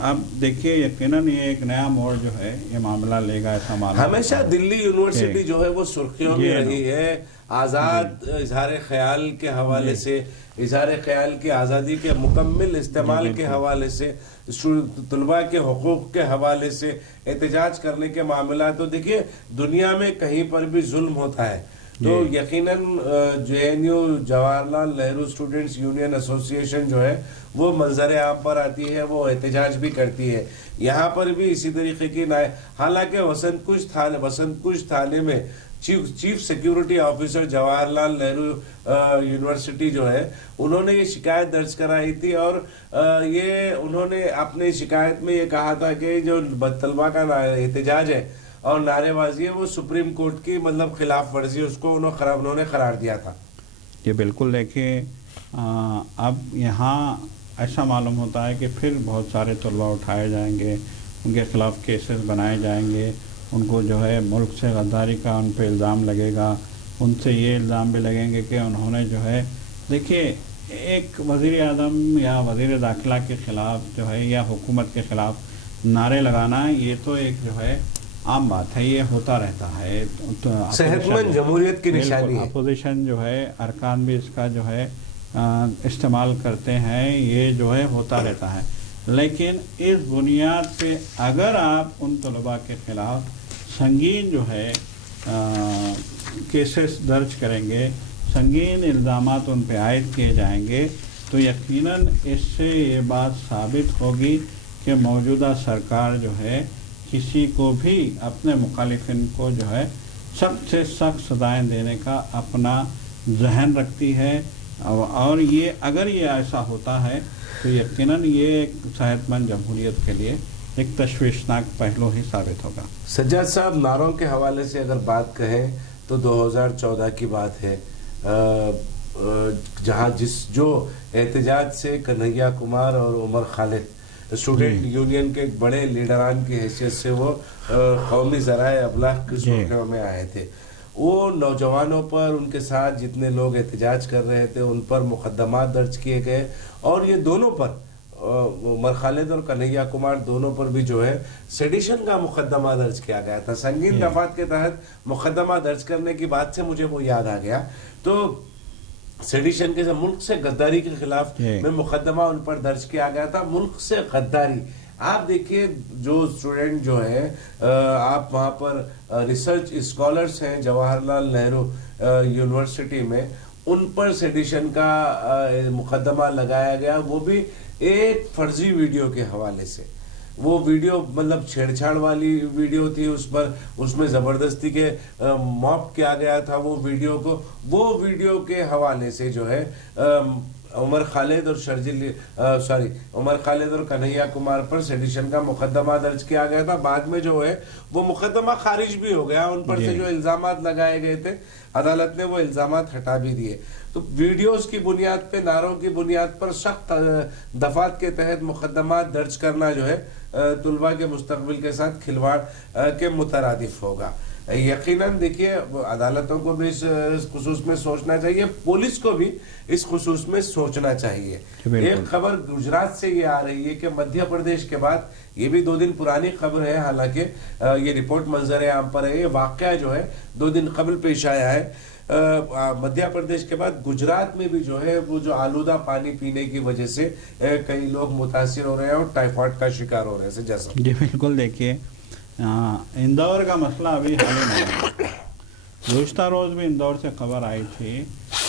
اب دیکھیے یقیناً یہ ایک نیا موڑ جو ہے یہ معاملہ لے گا، ایسا معلوم ہمیشہ دلی یونیورسٹی جو ہے وہ سرخیوں میں رہی ہے، آزاد اظہار خیال کے حوالے سے، اظہار خیال کی آزادی کے مکمل استعمال کے حوالے سے، طلباء کے حقوق کے حوالے سے، احتجاج کرنے کے معاملات، تو دیکھیے دنیا میں کہیں پر بھی ظلم ہوتا ہے تو یقیناً JNU Jawahar Lal Nehru students union ایسوسی ایشن جو ہے وہ منظر عام پر آتی ہے، وہ احتجاج بھی کرتی ہے۔ یہاں پر بھی اسی طریقے کی حالانکہ وسنت کچھ تھانے میں chief security officer Jawahar Lal Nehru university جو ہے انہوں نے یہ شکایت درج کرائی تھی، اور یہ انہوں نے اپنے شکایت میں یہ کہا تھا کہ جو طلباء کا احتجاج ہے اور نعرے بازی ہے وہ سپریم کورٹ کی مطلب خلاف ورزی، اس کو انہوں نے قرار دیا تھا۔ یہ بالکل دیکھیے، اب یہاں ایسا معلوم ہوتا ہے کہ پھر بہت سارے طلباء اٹھائے جائیں گے، ان کے خلاف کیسز بنائے جائیں گے، ان کو جو ہے ملک سے غداری کا ان پہ الزام لگے گا، ان سے یہ الزام بھی لگیں گے کہ انہوں نے جو ہے، دیکھیے ایک وزیر اعظم یا وزیر داخلہ کے خلاف جو ہے یا حکومت کے خلاف نعرے لگانا یہ تو ایک جو ہے عام بات ہے، یہ ہوتا رہتا ہے، صحت مند جمہوریت کی نشانی ہے۔ اپوزیشن جو ہے ارکان بھی اس کا جو ہے استعمال کرتے ہیں، یہ جو ہے ہوتا رہتا ہے، لیکن اس بنیاد پہ اگر آپ ان طلباء کے خلاف سنگین جو ہے کیسز درج کریں گے، سنگین الزامات ان پہ عائد کیے جائیں گے، تو یقیناً اس سے یہ بات ثابت ہوگی کہ موجودہ سرکار جو ہے کسی کو بھی اپنے مخالفین کو جو ہے سخت سے سخت سزائیں دینے کا اپنا ذہن رکھتی ہے، اور یہ اگر یہ ایسا ہوتا ہے تو یقیناً یہ ایک صحت مند جمہوریت کے لیے ایک تشویشناک پہلو ہی ثابت ہوگا۔ سجاد صاحب، نعروں کے حوالے سے اگر بات کہیں تو 2014 کی بات ہے، جہاں جو احتجاج سے کنہیا کمار اور عمر خالد اسٹوڈنٹ یونین کے بڑے لیڈران کی حیثیت سے وہ قومی ذرائع ابلاغ کی سرخیوں میں آئے تھے، وہ نوجوانوں پر، ان کے ساتھ جتنے لوگ احتجاج کر رہے تھے ان پر مقدمات درج کیے گئے، اور یہ دونوں پر، عمر خالد اور کنہیا کمار دونوں پر بھی جو ہے سیڈیشن کا مقدمہ درج کیا گیا تھا۔ سنگین دفعات کے تحت مقدمہ درج کرنے کی بات سے مجھے وہ یاد آ گیا، تو سیڈیشن کے ملک سے غداری کے خلاف میں مقدمہ ان پر درج کیا گیا تھا، ملک سے غداری۔ آپ دیکھیے جو اسٹوڈنٹ جو ہیں، آپ وہاں پر ریسرچ اسکالرس ہیں جواہر لال نہرو یونیورسٹی میں، ان پر سیڈیشن کا مقدمہ لگایا گیا، وہ بھی ایک فرضی ویڈیو کے حوالے سے۔ وہ ویڈیو مطلب چھیڑ چھاڑ والی ویڈیو تھی، اس میں زبردستی کے موپ کیا گیا تھا وہ ویڈیو کو، وہ ویڈیو کے حوالے سے جو ہے عمر خالد اور کنہیا کمار پر سیڈیشن کا مقدمہ درج کیا گیا تھا. بعد میں جو ہے وہ مقدمہ خارج بھی ہو گیا. ان پر سے جو الزامات لگائے گئے تھے عدالت نے وہ الزامات ہٹا بھی دیے. تو ویڈیوز کی بنیاد پہ، نعروں کی بنیاد پر سخت دفعات کے تحت مقدمات درج کرنا جو ہے طلباء کے مستقبل کے ساتھ کھلواڑ کے مترادف ہوگا. یقیناً دیکھیے عدالتوں کو بھی اس خصوص میں سوچنا چاہیے، پولیس کو بھی اس خصوص میں سوچنا چاہیے. ایک خبر گجرات سے یہ آ رہی ہے کہ مدھیہ پردیش کے بعد، یہ بھی 2 دن پرانی خبر ہے، حالانکہ یہ رپورٹ منظر عام پر ہے، یہ واقعہ جو ہے 2 دن قبل پیش آیا ہے. مدھیہ پردیش کے بعد گجرات میں بھی جو ہے وہ جو آلودہ پانی پینے کی وجہ سے کئی لوگ متاثر ہو رہے ہیں اور ٹائیفائڈ کا شکار ہو رہے ہیں. جیسا جی بالکل، دیکھیے اندور کا مسئلہ ابھی حل نہیں ہے. گزشتہ روز بھی اندور سے خبر آئی تھی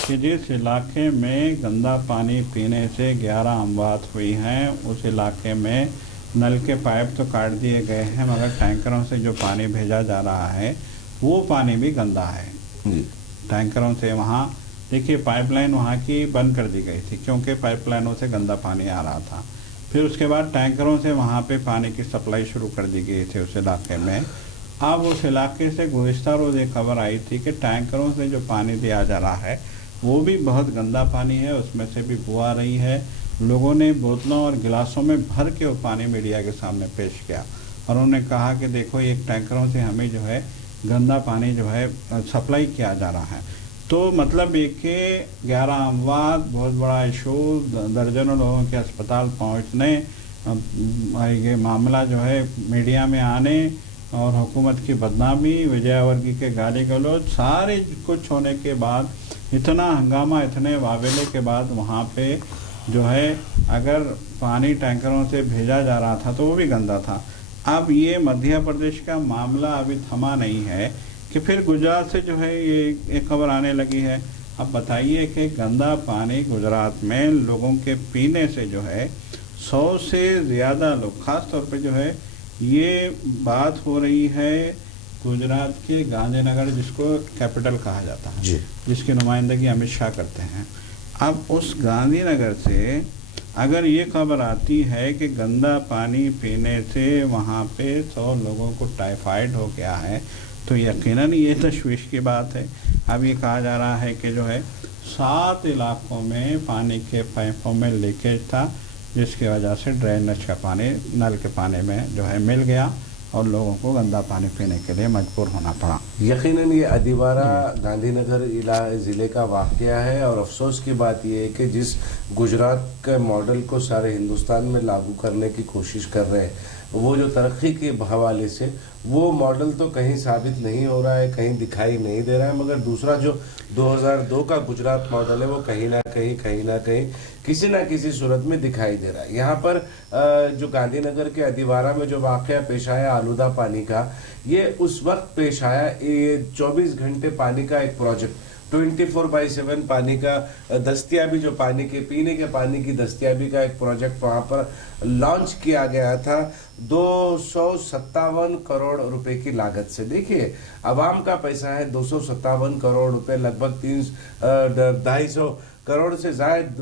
کہ جس علاقے میں گندا پانی پینے سے 11 اموات ہوئی ہیں، اس علاقے میں نل کے پائپ تو کاٹ دیے گئے ہیں، مگر ٹینکروں سے جو پانی بھیجا جا رہا ہے وہ پانی بھی گندا ہے. ٹینکروں سے وہاں دیکھیے پائپ لائن وہاں کی بند کر دی گئی تھی کیونکہ پائپ لائنوں سے گندا پانی آ رہا تھا. پھر اس کے بعد ٹینکروں سے وہاں پہ پانی کی سپلائی شروع کر دی گئی تھی اس علاقے میں. اب اس علاقے سے گزشتہ روز ایک خبر آئی تھی کہ ٹینکروں سے جو پانی دیا جا رہا ہے وہ بھی بہت گندا پانی ہے، اس میں سے بھی بو آ رہی ہے. لوگوں نے بوتلوں اور گلاسوں میں بھر کے وہ پانی میڈیا کے سامنے پیش کیا اور انہوں نے کہا کہ دیکھو ایک ٹینکروں سے ہمیں جو ہے گندا پانی جو ہے سپلائی کیا جا رہا ہے. تو مطلب یہ کہ 11 اموات بہت بڑا ایشو، درجنوں لوگوں کے اسپتال پہنچنے، یہ معاملہ جو ہے میڈیا میں آنے اور حکومت کی بدنامی، وجے ورگی کے گالی گلوچ، سارے کچھ ہونے کے بعد، اتنا ہنگامہ، اتنے واویلے کے بعد وہاں پہ جو ہے اگر پانی ٹینکروں سے بھیجا جا رہا تھا تو وہ بھی گندا تھا. اب یہ مدھیہ پردیش کا معاملہ ابھی تھما نہیں ہے کہ پھر گجرات سے جو ہے یہ ایک خبر آنے لگی ہے. اب بتائیے کہ گندا پانی گجرات میں لوگوں کے پینے سے جو ہے 100 سے زیادہ لوگ، خاص طور پہ جو ہے یہ بات ہو رہی ہے گجرات کے گاندھی نگر، جس کو کیپٹل کہا جاتا ہے، جس کی نمائندگی امت شاہ کرتے ہیں. اب اس گاندھی نگر سے اگر یہ خبر آتی ہے کہ گندا پانی پینے سے وہاں پہ 100 لوگوں کو ٹائیفائڈ ہو گیا ہے تو یقیناً یہ تشویش کی بات ہے. اب یہ کہا جا رہا ہے کہ جو ہے 7 علاقوں میں پانی کے پائپوں میں لیکیج تھا، جس کی وجہ سے ڈرینیج کا پانی نل کے پانی میں جو ہے مل گیا اور لوگوں کو گندا پانی پینے کے لیے مجبور ہونا پڑا. یقیناً یہ ادیوارہ گاندھی نگر ضلع کا واقعہ ہے اور افسوس کی بات یہ ہے کہ جس گجرات کے ماڈل کو سارے ہندوستان میں لاگو کرنے کی کوشش کر رہے ہیں، وہ جو ترقی کے حوالے سے وہ ماڈل تو کہیں ثابت نہیں ہو رہا ہے، کہیں دکھائی نہیں دے رہا ہے، مگر دوسرا جو 2002 کا گجرات ماڈل ہے وہ کہیں نہ کہیں کسی نہ کسی صورت میں دکھائی دے رہا ہے. یہاں پر جو گاندھی نگر کے ادیوارہ میں جو واقعہ پیش آیا آلودہ پانی کا، یہ اس وقت پیش آیا، یہ 24 گھنٹے پانی کا ایک پروجیکٹ، 24/7 پانی کا دستیابی، جو پانی کے پینے کے پانی کی دستیابی کا ایک پروجیکٹ وہاں پر لانچ کیا گیا تھا 257 کروڑ روپے کی لاگت سے. دیکھیے عوام کا پیسہ ہے، 257 کروڑ روپے، لگ بھگ 250 کروڑ سے زائد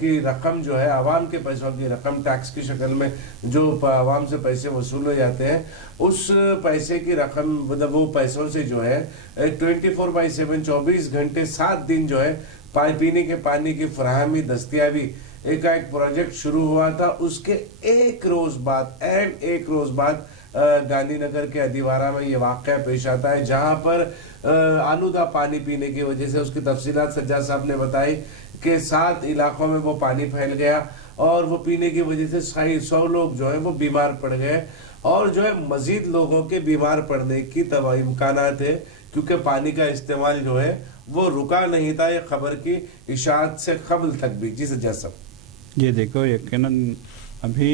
کی رقم جو ہے عوام کے پیسوں کی رقم، ٹیکس کی شکل میں جو عوام سے پیسے وصول ہو جاتے ہیں، اس پیسے کی رقم، مطلب وہ پیسوں سے جو ہے 24/7 24 گھنٹے 7 دن جو ہے پینے کے پانی کی فراہمی، دستیابی ایک پروجیکٹ شروع ہوا تھا. اس کے ایک روز بعد گاندھی نگر کے ادیوارہ میں یہ واقعہ پیش آتا ہے، جہاں پر آلودہ پانی پینے کی وجہ سے، اس کی تفصیلات سجاد صاحب نے بتائی کہ 7 علاقوں میں وہ پانی پھیل گیا اور وہ پینے کی وجہ سے 100 لوگ جو ہے وہ بیمار پڑ گئے اور جو ہے مزید لوگوں کے بیمار پڑنے کی امکانات ہے، کیونکہ پانی کا استعمال جو ہے وہ رکا نہیں تھا یہ خبر کی اشاعت سے قبل تک بھی. جی سجاد صاحب. یہ دیکھو یقیناً ابھی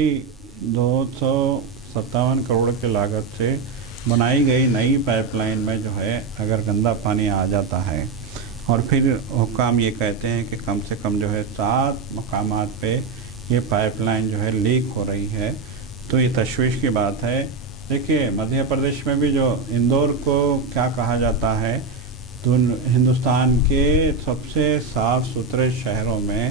257 کروڑ کی لاگت سے بنائی گئی نئی پائپ لائن میں جو ہے اگر گندا پانی آ جاتا ہے اور پھر حکام یہ کہتے ہیں کہ کم سے کم جو ہے 7 مقامات پہ یہ پائپ لائن جو ہے لیک ہو رہی ہے، تو یہ تشویش کی بات ہے. دیکھیے مدھیہ پردیش میں بھی جو اندور کو کیا کہا جاتا ہے، تو ہندوستان کے سب سے صاف ستھرے شہروں میں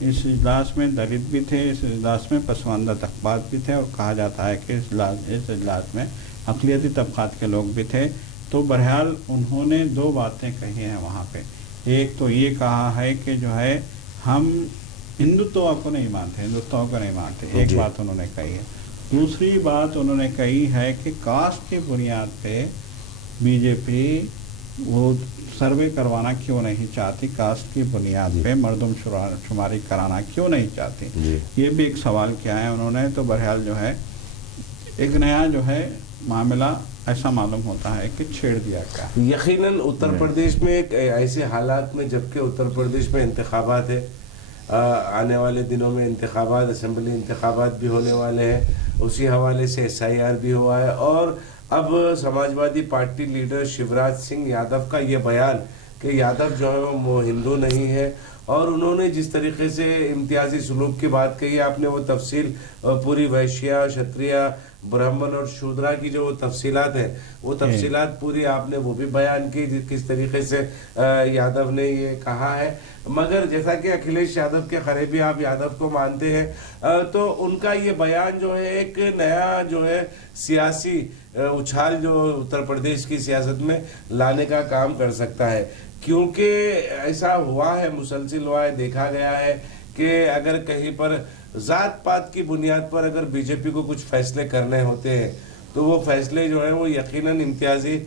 اس اجلاس میں دلت بھی تھے، اس اجلاس میں پسماندہ طبقات بھی تھے، اور کہا جاتا ہے کہ اس اجلاس میں اقلیتی طبقات کے لوگ بھی تھے۔ تو بہرحال انہوں نے دو باتیں کہی ہیں وہاں پہ۔ ایک تو یہ کہا ہے کہ جو ہے ہم ہندوتوا کو نہیں مانتے، ہندوتوا کو نہیں مانتے، ایک بات انہوں نے کہی ہے۔ دوسری بات انہوں نے کہی ہے کہ کاسٹ کی بنیاد پہ بی جے پی وہ سروے کروانا کیوں نہیں چاہتی، کاسٹ کی بنیاد پہ مردم شماری کرانا کیوں نہیں چاہتی، یہ بھی ایک سوال کیا ہے انہوں نے۔ تو بہرحال جو ہے ایک نیا جو ہے معاملہ ایسا معلوم ہوتا ہے کہ چھیڑ دیا گیا۔ یقیناً اتر پردیش میں ایک ایسے حالات میں، جبکہ اتر پردیش میں انتخابات ہے، آنے والے دنوں میں انتخابات، اسمبلی انتخابات بھی ہونے والے ہیں، اسی حوالے سے SIR بھی ہوا ہے، اور اب سماجوادی پارٹی لیڈر شیوراج سنگھ یادو کا یہ بیان کہ یادو جو ہے وہ ہندو نہیں ہے، اور انہوں نے جس طریقے سے امتیازی سلوک کی بات کہی، آپ نے وہ تفصیل پوری ویشیا، شتریا، برہمن اور شودرا کی جو تفصیلات ہیں، وہ تفصیلات پوری آپ نے وہ بھی بیان کی، کس طریقے سے یادو نے یہ کہا ہے۔ مگر جیسا کہ اکھلیش یادو کے قریبی آپ یادو کو مانتے ہیں، تو ان کا یہ بیان جو ہے ایک نیا جو ہے سیاسی اچھال جو اتر پردیش کی سیاست میں لانے کا کام کر سکتا ہے، کیونکہ ایسا ہوا ہے، مسلسل ہوا ہے، دیکھا گیا ہے کہ اگر کہیں پر ذات پات کی بنیاد پر اگر بی جے پی کو کچھ فیصلے کرنے ہوتے ہیں تو وہ فیصلے جو ہیں وہ یقیناً امتیازی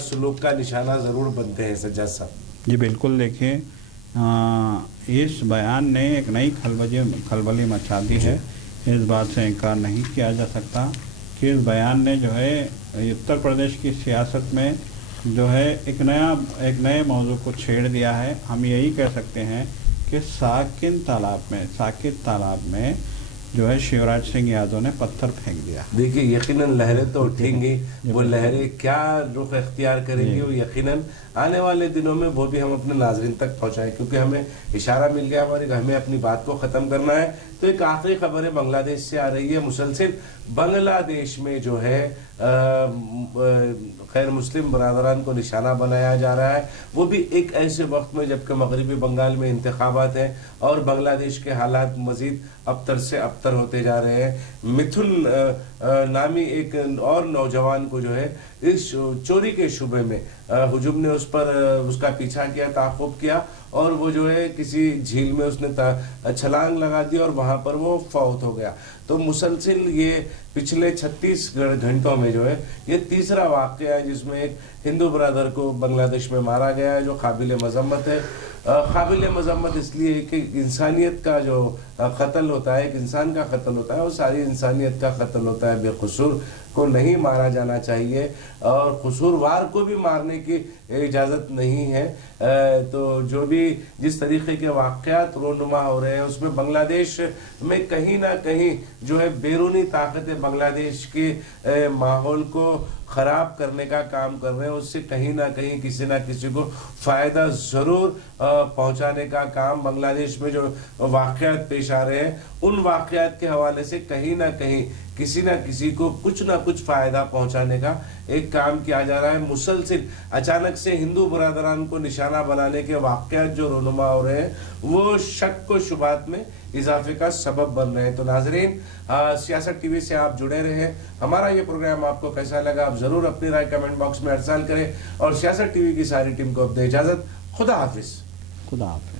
سلوک کا نشانہ ضرور بنتے ہیں۔ سجاد صاحب جی بالکل، دیکھیں اس بیان نے ایک نئی کھلبلی مچا دی ہے، اس بات سے انکار نہیں کیا جا سکتا کہ اس بیان نے جو ہے اتر پردیش کی سیاست میں جو ہے ایک نئے موضوع کو چھیڑ دیا ہے۔ ہم یہی کہہ سکتے ہیں کہ ساکت تالاب میں جو ہے شیوراج سنگھ یادو نے پتھر پھینک دیا۔ دیکھیے یقیناً لہریں تو اٹھیں گی، وہ لہریں کیا رخ اختیار کریں گی، وہ یقیناً آنے والے دنوں میں وہ بھی ہم اپنے ناظرین تک پہنچائیں، کیونکہ ہمیں اشارہ مل گیا ہمیں اپنی بات کو ختم کرنا ہے۔ تو ایک آخری خبر ہے بنگلہ دیش سے آ رہی ہے، مسلسل بنگلہ دیش میں جو ہے غیر مسلم برادران کو نشانہ بنایا جا رہا ہے، وہ بھی ایک ایسے وقت میں جبکہ مغربی بنگال میں انتخابات ہیں اور بنگلہ دیش کے حالات مزید ابتر سے ابتر ہوتے جا رہے ہیں۔ متھن نامی ایک اور نوجوان کو جو ہے اس چوری کے شبے میں ہجوم نے اس کا پیچھا کیا، تعاقب کیا، اور وہ جو ہے کسی جھیل میں اس نے چھلانگ لگا دی اور وہاں پر وہ فوت ہو گیا۔ تو مسلسل یہ پچھلے 36 گھنٹوں میں جو ہے یہ تیسرا واقعہ ہے جس میں ایک ہندو برادر کو بنگلہ دیش میں مارا گیا ہے، جو قابل مذمت ہے۔ قابل مذمت اس لیے کہ انسانیت کا جو قتل ہوتا ہے، ایک انسان کا قتل ہوتا ہے، وہ ساری انسانیت کا قتل ہوتا ہے، بے قصور کو نہیں مارا جانا چاہیے اور قصوروار کو بھی مارنے کی اجازت نہیں ہے۔ تو جو بھی جس طریقے کے واقعات رونما ہو رہے ہیں اس میں بنگلہ دیش میں کہیں نہ کہیں جو ہے بیرونی طاقتیں بنگلہ دیش کے ماحول کو خراب کرنے کا کام کر رہے ہیں، اس سے کہیں نہ کہیں کسی نہ کسی کو فائدہ ضرور پہنچانے کا کام بنگلہ دیش میں جو واقعات پیش آ رہے ہیں ان واقعات کے حوالے سے کہیں نہ کہیں کسی نہ کسی کو کچھ نہ کچھ فائدہ پہنچانے کا ایک کام کیا جا رہا ہے۔ مسلسل اچانک سے ہندو برادران کو نشانہ بنانے کے واقعات جو رونما ہو رہے ہیں وہ شک و شبہات میں اضافے کا سبب بن رہے ہیں۔ تو ناظرین، سیاست ٹی وی سے آپ جڑے رہیں، ہمارا یہ پروگرام آپ کو کیسا لگا آپ ضرور اپنی رائے کمنٹ باکس میں ارسال کریں، اور سیاست ٹی وی کی ساری ٹیم کو اب دے اجازت۔ خدا حافظ۔ خدا حافظ۔